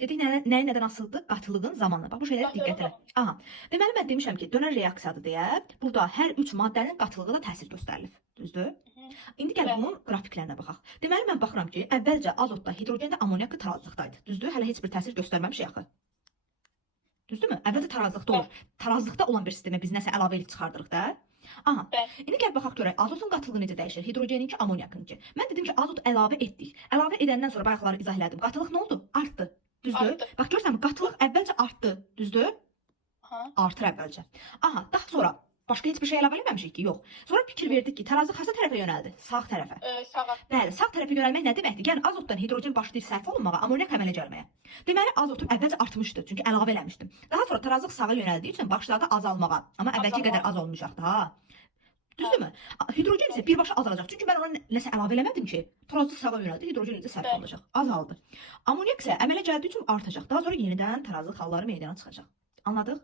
Dedik nəyin nədən asılıdır? Qatılığın zamanı. Bax bu şeylərə diqqət elə. Aha. Deməli mən demişəm ki, dönər reaksiyadır deyə burada hər 3 maddənin qatılığı da təsir göstərilir. Düzdür? İndi gəl bunun qrafiklərinə baxaq. Deməli mən baxıram ki, əvvəlcə azotda, hidrogendə, ammoniakda tarazlıqdaydı. Düzdür? Hələ heç bir təsir göstərməmişik axı. Düzdürmü? Əvvəlcə tarazlıqda olur. Tarazlıqda olan bir sistemə biz nəsə əlavə edib çıxardırıq da. Aha. İndi gəl baxaq görək azotun qatılığı necə dəyişir? Hidrogeninki, ammoniakınki. Mən dedim ki, azot əlavə etdik. Əlavə edəndən sonra bayaqları izah elədim. Qatılıq nə oldu? Artdı. Düzdür? Artdı. Bax görürsən, qatılıq əvvəlcə artdı. Düzdür? Aha. Artır əvvəlcə. Aha, daha sonra başqa heç bir şey əlavə eləməmişik ki, yox. Sonra fikir verdik ki, tarazı hansı tərəfə yönəldi? Sağ tərəfə. Sağa. Bəli, sağ tərəfə yönəlmək nə deməkdir? Yəni azotdan hidrogen başlayır sərf olunmağa, ammoniak əmələ gəlməyə. Deməli azotum əvvəlcə artmışdı, çünki əlavə eləmişdim. Daha sonra tarazlıq sağa yönəldiyi üçün başladı azalmağa. Amma əvvəlki qədər az olmayacaqdı ha. Düzdürmü? Hidrogen isə birbaşa azalacaq. Çünki mən ona nəsə əlavə eləmədim ki, tarazlıq sağa yönəldi, hidrogen isə sərf olacaq. Azaldı. Ammoniak isə əmələ gəldiyi üçün artacaq. Daha sonra yenidən tarazlıq halları meydana çıxacaq. Anladıq?